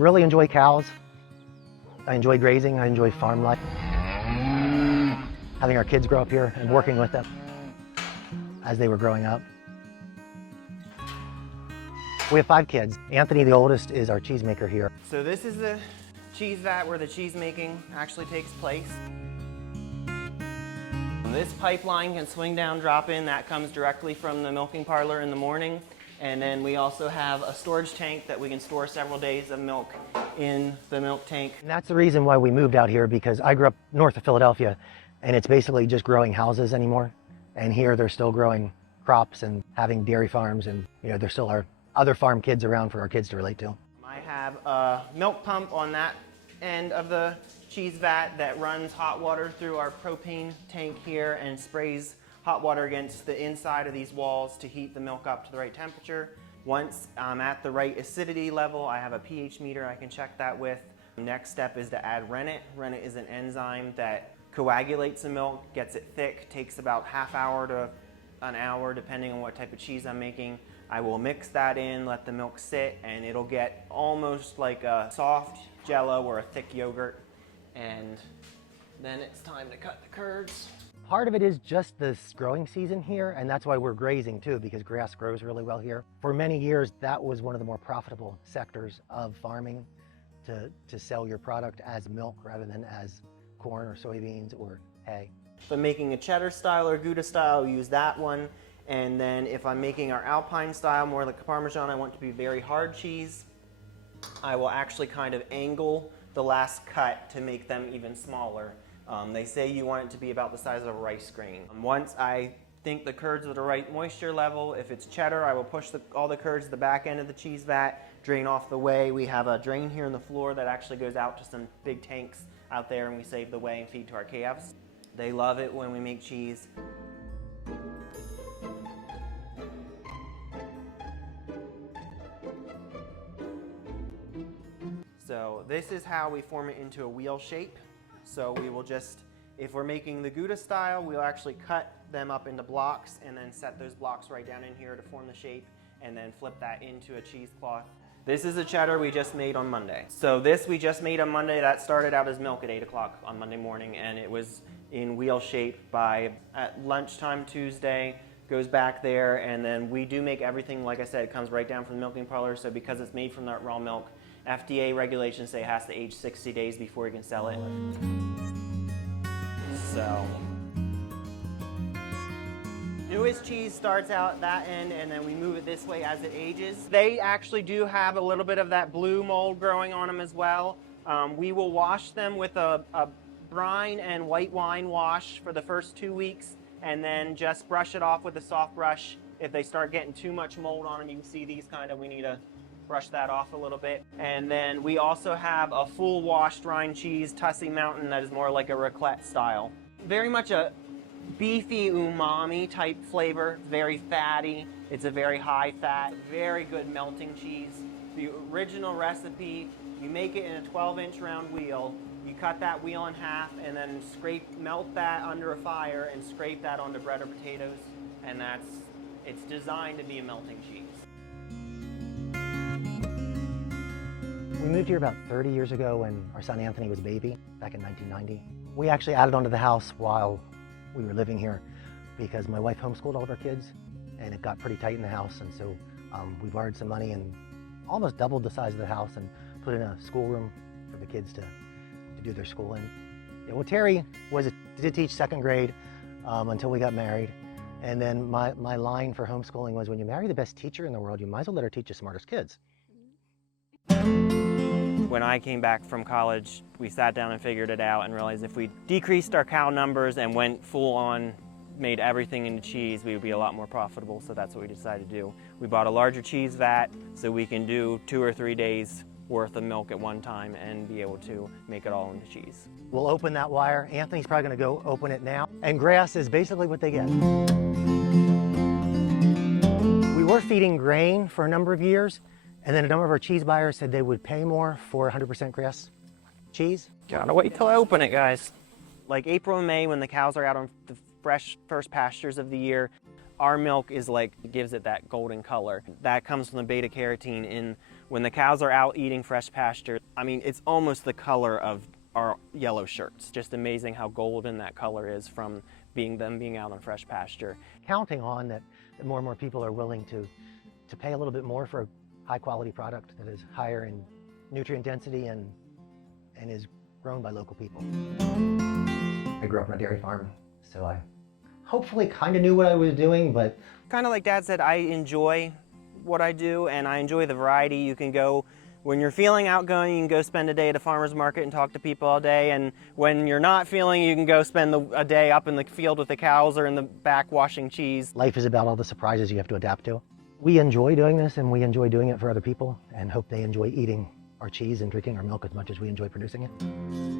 really enjoy cows. I enjoy grazing. I enjoy farm life. Having our kids grow up here and working with them as they were growing up. We have 5 kids. Anthony, the oldest, is our cheesemaker here. So this is the cheese vat where the cheese making actually takes place. This pipeline can swing down, drop in. That comes directly from the milking parlor in the morning. And then we also have a storage tank that we can store several days of milk in the milk tank. And that's the reason why we moved out here, because I grew up north of Philadelphia and it's basically just growing houses anymore. And here they're still growing crops and having dairy farms, and there still are other farm kids around for our kids to relate to. I have a milk pump on that end of the cheese vat that runs hot water through our propane tank here and sprays hot water against the inside of these walls to heat the milk up to the right temperature. Once I'm at the right acidity level, I have a pH meter I can check that with. Next step is to add rennet. Rennet is an enzyme that coagulates the milk, gets it thick, takes about half hour to an hour depending on what type of cheese I'm making. I will mix that in, let the milk sit, and it'll get almost like a soft jello or a thick yogurt. And then it's time to cut the curds. Part of it is just this growing season here, and that's why we're grazing too, because grass grows really well here. For many years, that was one of the more profitable sectors of farming, to sell your product as milk rather than as corn or soybeans or hay. If I'm making a cheddar style or Gouda style, I'll use that one. And then if I'm making our Alpine style, more like a Parmesan, I want it to be very hard cheese, I will actually kind of angle the last cut to make them even smaller. They say you want it to be about the size of a rice grain. Once I think the curds are the right moisture level, if it's cheddar, I will push all the curds to the back end of the cheese vat, drain off the whey. We have a drain here in the floor that actually goes out to some big tanks out there, and we save the whey and feed to our calves. They love it when we make cheese. So this is how we form it into a wheel shape. So we will just, if we're making the Gouda style, we'll actually cut them up into blocks and then set those blocks right down in here to form the shape, and then flip that into a cheesecloth. This is a cheddar we just made on Monday. So this we just made on Monday. That started out as milk at 8 o'clock on Monday morning, and it was in wheel shape by at lunchtime Tuesday. Goes back there, and then we do make everything, like I said, it comes right down from the milking parlor. So because it's made from that raw milk, FDA regulations say it has to age 60 days before you can sell it. So, newest cheese starts out at that end, and then we move it this way as it ages. They actually do have a little bit of that blue mold growing on them as well. We will wash them with a brine and white wine wash for the first 2 weeks, and then just brush it off with a soft brush. If they start getting too much mold on them, you can see these we need to brush that off a little bit. And then we also have a full washed rind cheese, Tussie Mountain, that is more like a raclette style. Very much a beefy umami type flavor, very fatty. It's a very high fat, very good melting cheese. The original recipe, you make it in a 12-inch round wheel. You cut that wheel in half and then melt that under a fire and scrape that onto bread or potatoes. And it's designed to be a melting cheese. We moved here about 30 years ago when our son Anthony was a baby, back in 1990. We actually added onto the house while we were living here because my wife homeschooled all of our kids, and it got pretty tight in the house, and so we borrowed some money and almost doubled the size of the house and put in a schoolroom for the kids to do their school in. Yeah, well, Terry did teach second grade until we got married, and then my line for homeschooling was, when you marry the best teacher in the world, you might as well let her teach the smartest kids. When I came back from college, we sat down and figured it out and realized if we decreased our cow numbers and went full on, made everything into cheese, we would be a lot more profitable, so that's what we decided to do. We bought a larger cheese vat so we can do 2 or 3 days worth of milk at one time and be able to make it all into cheese. We'll open that wire. Anthony's probably gonna go open it now. And grass is basically what they get. We were feeding grain for a number of years, and then a number of our cheese buyers said they would pay more for 100% grass cheese. Gotta wait till I open it, guys. Like April and May, when the cows are out on the fresh first pastures of the year, our milk is gives it that golden color. That comes from the beta carotene in when the cows are out eating fresh pasture, I mean, it's almost the color of our yellow shirts. Just amazing how golden that color is from them being out on fresh pasture. Counting on that more and more people are willing to pay a little bit more for a high quality product that is higher in nutrient density and is grown by local people. I grew up on a dairy farm, so I hopefully kind of knew what I was doing, but kind of like Dad said, I enjoy what I do and I enjoy the variety. You can go, when you're feeling outgoing, you can go spend a day at a farmer's market and talk to people all day, and when you're not feeling, you can go spend a day up in the field with the cows or in the back washing cheese. Life is about all the surprises you have to adapt to. We enjoy doing this, and we enjoy doing it for other people, and hope they enjoy eating our cheese and drinking our milk as much as we enjoy producing it.